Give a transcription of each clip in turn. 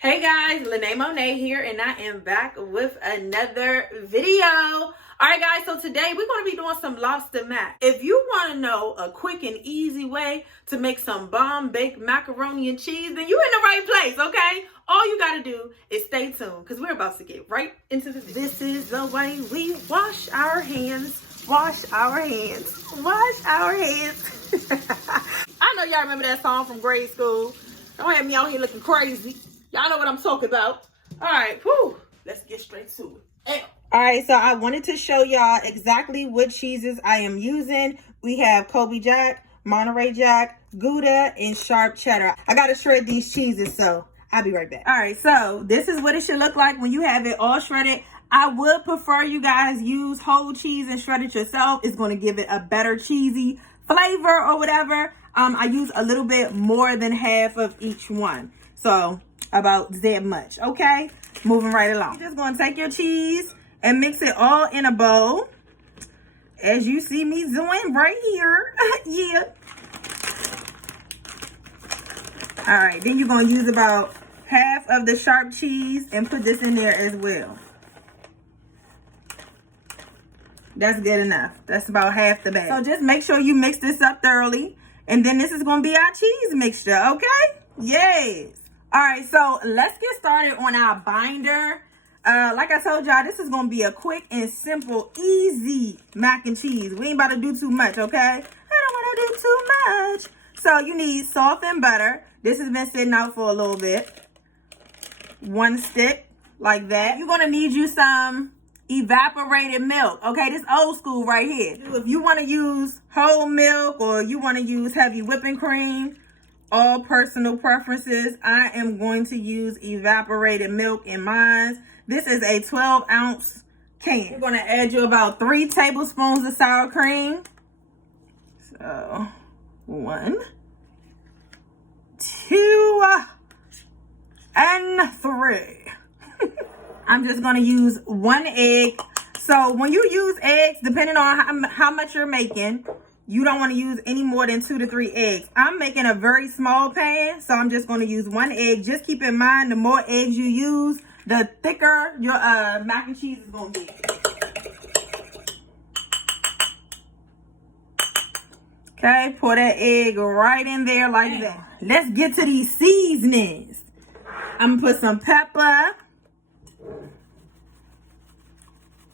Hey guys, Lene Monet here, and I am back with another video. Alright guys, so today we're going to be doing some lobster mac. If you want to know a quick and easy way to make some bomb baked macaroni and cheese, then you're in the right place, okay? All you got to do is stay tuned, because we're about to get right into the video. This is the way we wash our hands. Wash our hands. Wash our hands. I know y'all remember that song from grade school. Don't have me out here looking crazy. Y'all know what I'm talking about. All right, whew, let's get straight to it. All right, so I wanted to show y'all exactly what cheeses I am using. We have Colby Jack, Monterey Jack, Gouda, and sharp cheddar. I got to shred these cheeses, so I'll be right back. All right, so this is what it should look like when you have it all shredded. I would prefer you guys use whole cheese and shred it yourself. It's going to give it a better cheesy flavor or whatever. I use a little bit more than half of each one. So about that much. Okay, moving right along. You're just going to take your cheese and mix it all in a bowl, as you see me doing right here. Yeah. All right, then you're going to use about half of the sharp cheese and put this in there as well. That's good enough. That's about half the bag. So just make sure you mix this up thoroughly, and then this is going to be our cheese mixture. Okay, yes. All right, so let's get started on our binder. Like I told y'all, this is going to be a quick and simple, easy mac and cheese. We ain't about to do too much, okay? I don't want to do too much. So you need salt and butter. This has been sitting out for a little bit. 1 stick, like that. You're going to need you some evaporated milk, okay? This old school right here. If you want to use whole milk or you want to use heavy whipping cream, all personal preferences. I am going to use evaporated milk in mine. This is a 12-ounce can. We're going to add you about 3 tablespoons of sour cream. So 1, 2, and 3. I'm just going to use 1 egg. So when you use eggs, depending on how much you're making, you don't want to use any more than 2 to 3 eggs. I'm making a very small pan, so I'm just going to use 1 egg. Just keep in mind, the more eggs you use, the thicker your mac and cheese is going to be. Okay, pour that egg right in there like that. Let's get to these seasonings. I'm going to put some pepper.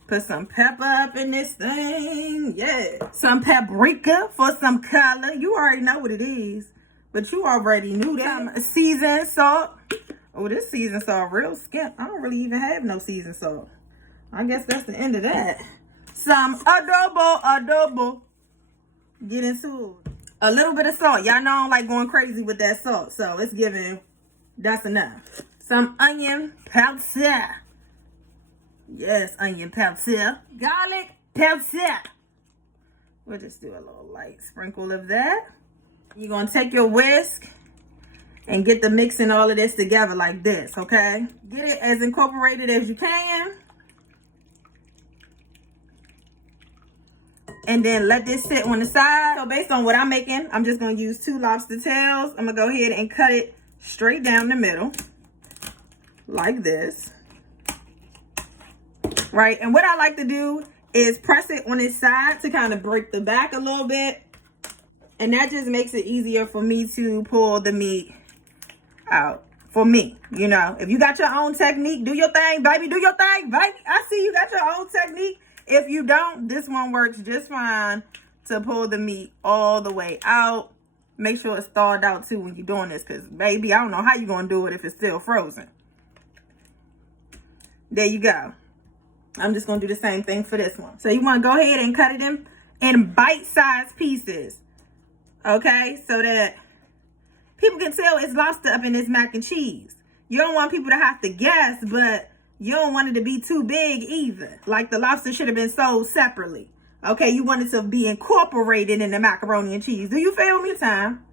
Put some pepper up in this thing. Yeah. Some paprika for some color. You already know what it is, but you already knew that. Some seasoned salt. Oh, this seasoned salt real skimp. I don't really even have no seasoned salt. I guess that's the end of that. Some adobo. Get into it. A little bit of salt. Y'all know I don't like going crazy with that salt, so it's giving. That's enough. Some onion powder. Yes, onion powder. Garlic powder. We'll just do a little light sprinkle of that. You're going to take your whisk and get the mixing all of this together like this, okay? Get it as incorporated as you can. And then let this sit on the side. So based on what I'm making, I'm just going to use 2 lobster tails. I'm going to go ahead and cut it straight down the middle like this. Right, and what I like to do is press it on its side to kind of break the back a little bit. And that just makes it easier for me to pull the meat out. For me, you know. If you got your own technique, do your thing, baby. Do your thing, baby. I see you got your own technique. If you don't, this one works just fine to pull the meat all the way out. Make sure it's thawed out, too, when you're doing this. Because, baby, I don't know how you're going to do it if it's still frozen. There you go. I'm just going to do the same thing for this one. So you want to go ahead and cut it in bite-sized pieces. Okay? So that people can tell it's lobster up in this mac and cheese. You don't want people to have to guess, but you don't want it to be too big either. Like the lobster should have been sold separately. Okay? You want it to be incorporated in the macaroni and cheese. Do you feel me, time?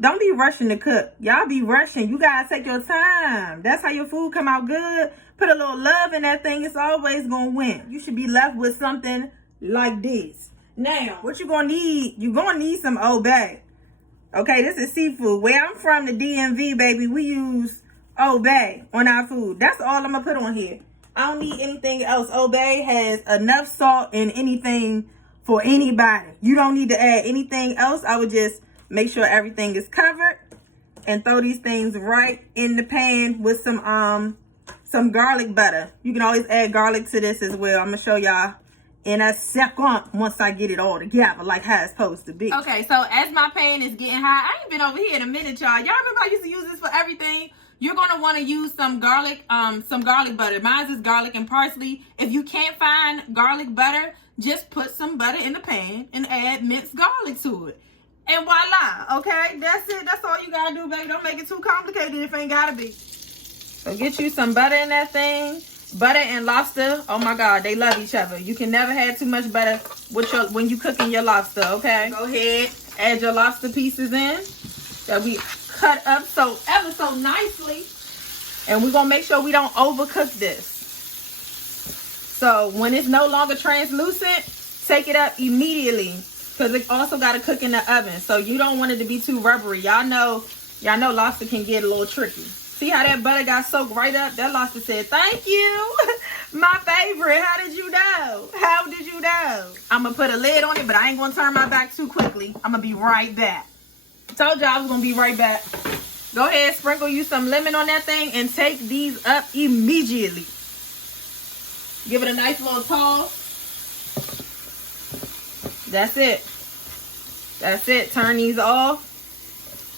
Don't be rushing to cook. Y'all be rushing. You guys take your time. That's how your food come out good. Put a little love in that thing. It's always going to win. You should be left with something like this. Now, what you're going to need, you're going to need some Old Bay. Okay, this is seafood. Where I'm from, the DMV, baby, we use Obey on our food. That's all I'm gonna put on here. I don't need anything else. Obey has enough salt in anything for anybody. You don't need to add anything else. I would just make sure everything is covered and throw these things right in the pan with some garlic butter. You can always add garlic to this as well. I'm gonna show y'all in a second once I get it all together like how it's supposed to be. Okay, so as my pan is getting hot, I ain't been over here in a minute, y'all. Y'all remember I used to use this for everything? You're gonna want to use some garlic butter. Mine is garlic and parsley. If you can't find garlic butter, just put some butter in the pan and add minced garlic to it. And voila, okay? That's it. That's all you gotta do, baby. Don't make it too complicated if it ain't gotta be. So get you some butter in that thing. Butter and lobster, oh my God, they love each other. You can never have too much butter with when you cooking your lobster, okay? Go ahead, add your lobster pieces in that we cut up ever so nicely. And we're gonna make sure we don't overcook this. So when it's no longer translucent, take it up immediately because it also gotta cook in the oven. So you don't want it to be too rubbery. Y'all know lobster can get a little tricky. See how that butter got soaked right up? That lobster said, thank you. My favorite. How did you know? How did you know? I'm going to put a lid on it, but I ain't going to turn my back too quickly. I'm going to be right back. Told y'all I was going to be right back. Go ahead, sprinkle you some lemon on that thing and take these up immediately. Give it a nice little toss. That's it. That's it. Turn these off.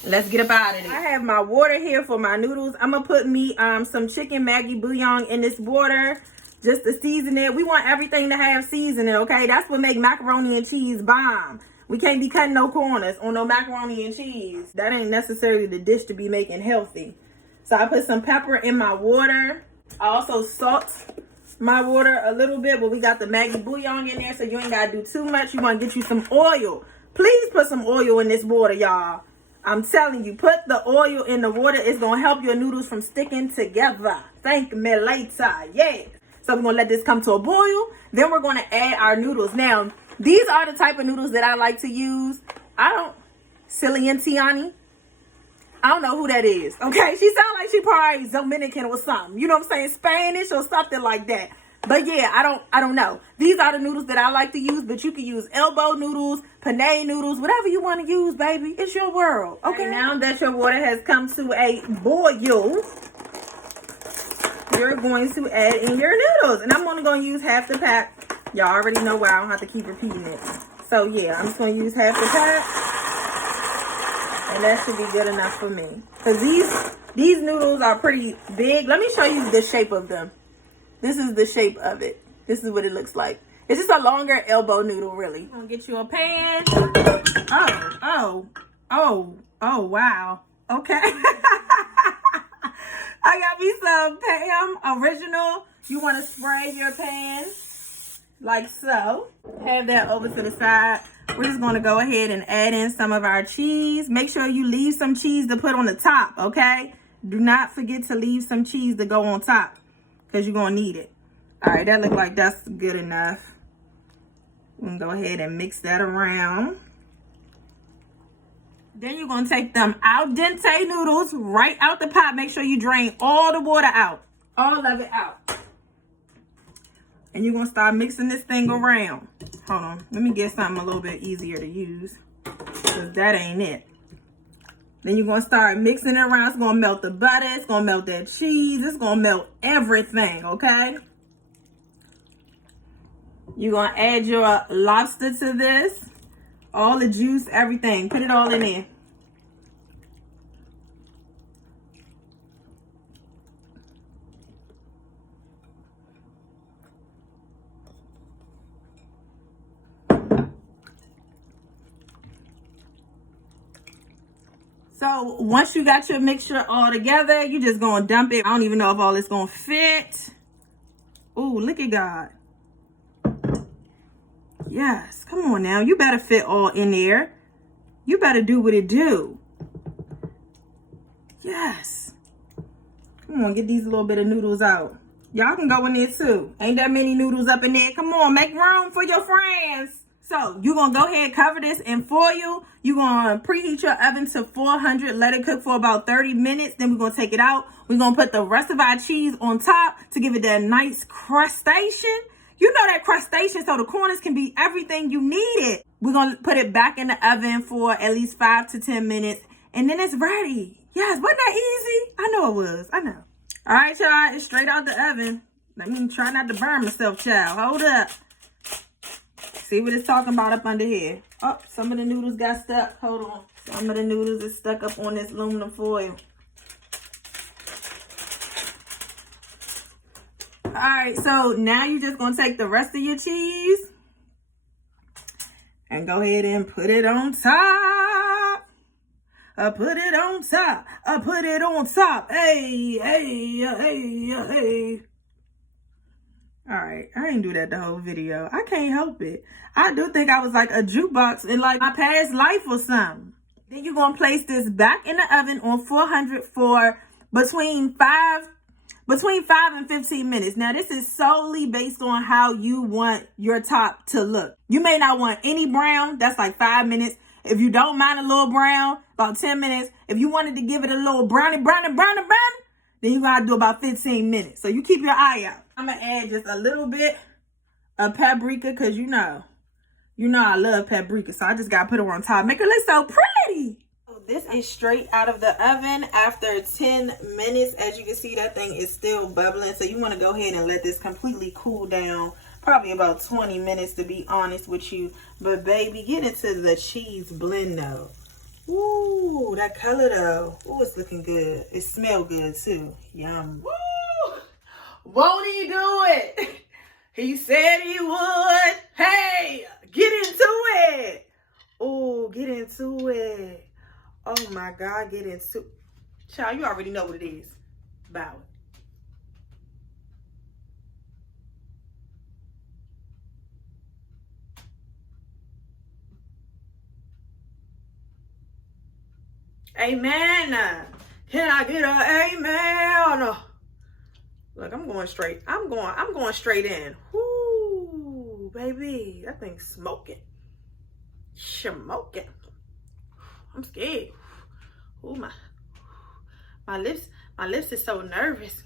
Let's get up out of there. I have my water here for my noodles. I'm gonna put me some chicken Maggi bouillon in this water just to season it. We want everything to have seasoning, okay? That's what make macaroni and cheese bomb. We can't be cutting no corners on no macaroni and cheese. That ain't necessarily the dish to be making healthy. So I put some pepper in my water. I also salt my water a little bit, but we got the Maggi bouillon in there, so you ain't gotta do too much. You wanna get you some oil. Please put some oil in this water, y'all. I'm telling you, put the oil in the water. It's going to help your noodles from sticking together. Thank me later. Yeah. So we're going to let this come to a boil. Then we're going to add our noodles. Now, these are the type of noodles that I like to use. Cillian. I don't know who that is. Okay. She sounds like she probably Dominican or something. You know what I'm saying? Spanish or something like that. But yeah, I don't know. These are the noodles that I like to use, but you can use elbow noodles, penne noodles, whatever you want to use, baby. It's your world. Okay, now that your water has come to a boil, you're going to add in your noodles. And I'm only going to use half the pack. Y'all already know why I don't have to keep repeating it. So yeah, I'm just going to use half the pack. And that should be good enough for me. Because these noodles are pretty big. Let me show you the shape of them. This is the shape of it. This is what it looks like. It's just a longer elbow noodle, really. I'm gonna get you a pan. Oh, wow. Okay. I got me some Pam original. You want to spray your pan like so. Have that over to the side. We're just going to go ahead and add in some of our cheese. Make sure you leave some cheese to put on the top, okay? Do not forget to leave some cheese to go on top, because you're going to need it. All right, that looks like that's good enough. We can go ahead and mix that around. Then you're going to take them al dente noodles right out the pot. Make sure you drain all the water out. All of it out. And you're going to start mixing this thing around. Hold on. Let me get something a little bit easier to use, because that ain't it. Then you're going to start mixing it around. It's going to melt the butter. It's going to melt that cheese. It's going to melt everything, okay? You're going to add your lobster to this. All the juice, everything. Put it all in there. So once you got your mixture all together, you just going to dump it. I don't even know if all this going to fit. Ooh, look at God. Yes, come on now. You better fit all in there. You better do what it do. Yes. Come on, get these little bit of noodles out. Y'all can go in there too. Ain't that many noodles up in there. Come on, make room for your friends. So you're going to go ahead and cover this in foil. You're going to preheat your oven to 400. Let it cook for about 30 minutes. Then we're going to take it out. We're going to put the rest of our cheese on top to give it that nice crustation. You know that crustation, so the corners can be everything you need it. We're going to put it back in the oven for at least 5 to 10 minutes. And then it's ready. Yes, wasn't that easy? I know it was. I know. All right, y'all. It's straight out the oven. Let me try not to burn myself, child. Hold up. See what it's talking about up under here. Oh, some of the noodles got stuck. Hold on. Some of the noodles is stuck up on this aluminum foil. All right, so now you're just going to take the rest of your cheese and go ahead and put it on top. Put it on top. Put it on top. Hey, hey, hey, hey. All right, I ain't do that the whole video. I can't help it. I do think I was like a jukebox in like my past life or something. Then you're going to place this back in the oven on 400 for between 5 and 15 minutes. Now, this is solely based on how you want your top to look. You may not want any brown. That's like 5 minutes. If you don't mind a little brown, about 10 minutes. If you wanted to give it a little brownie, then you're going to do about 15 minutes. So you keep your eye out. I'm going to add just a little bit of paprika because you know I love paprika. So I just got to put it on top. Make it look so pretty. This is straight out of the oven after 10 minutes. As you can see, that thing is still bubbling. So you want to go ahead and let this completely cool down. Probably about 20 minutes to be honest with you. But baby, get into the cheese blend though. Ooh, that color though. Ooh, it's looking good. It smells good too. Yum. Woo! Won't he do it? He said he would. Hey, get into it. Oh, get into it. Oh my God, get into it. Child, you already know what it is. Bow it. Amen. Can I get an amen? Look, I'm going straight. I'm going straight in. Whoo, baby. That thing's smoking. Smoking. I'm scared. Oh my lips is so nervous.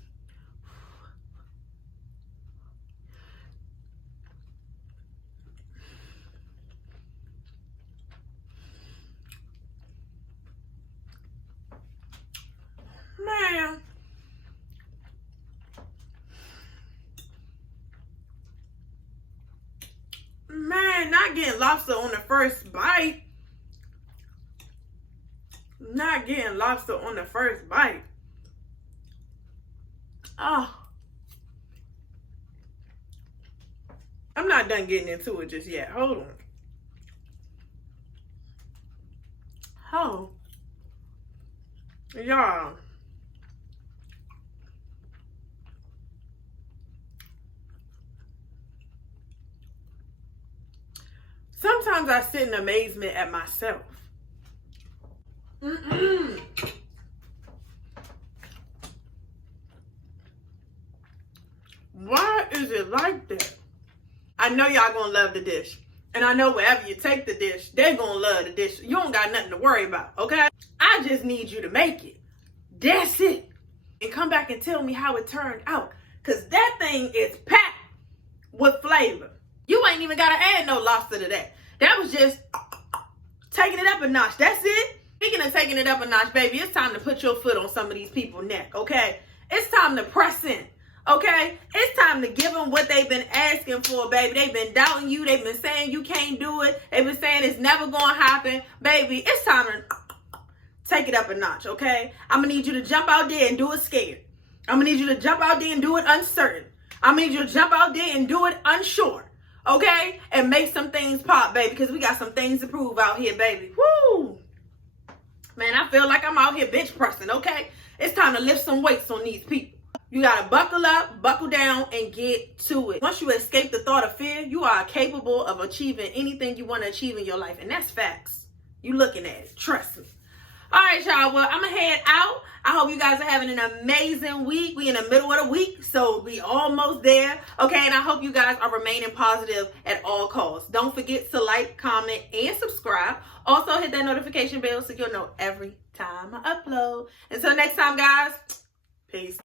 Man, not getting lobster on the first bite. Not getting lobster on the first bite. Oh. I'm not done getting into it just yet. Hold on. Oh. Y'all. Sometimes I sit in amazement at myself. Why is it like that? I know y'all gonna love the dish. And I know wherever you take the dish, they're gonna love the dish. You don't got nothing to worry about, okay? I just need you to make it. That's it. And come back and tell me how it turned out. Because that thing is packed with flavor. You ain't even gotta add no lobster to that. That was just taking it up a notch. That's it. Speaking of taking it up a notch, baby, it's time to put your foot on some of these people's neck, okay? It's time to press in, okay? It's time to give them what they've been asking for, baby. They've been doubting you. They've been saying you can't do it. They've been saying it's never going to happen. Baby, it's time to take it up a notch, okay? I'm going to need you to jump out there and do it scared. I'm going to need you to jump out there and do it uncertain. I'm going to need you to jump out there and do it unsure. Okay? And make some things pop, baby, because we got some things to prove out here, baby. Woo! Man, I feel like I'm out here bench pressing, okay? It's time to lift some weights on these people. You got to buckle up, buckle down, and get to it. Once you escape the thought of fear, you are capable of achieving anything you want to achieve in your life. And that's facts. You looking at it. Trust me. All right, y'all. Well, I'm going to head out. I hope you guys are having an amazing week. We in the middle of the week, so we almost there. Okay, and I hope you guys are remaining positive at all costs. Don't forget to like, comment, and subscribe. Also, hit that notification bell so you'll know every time I upload. Until next time, guys. Peace.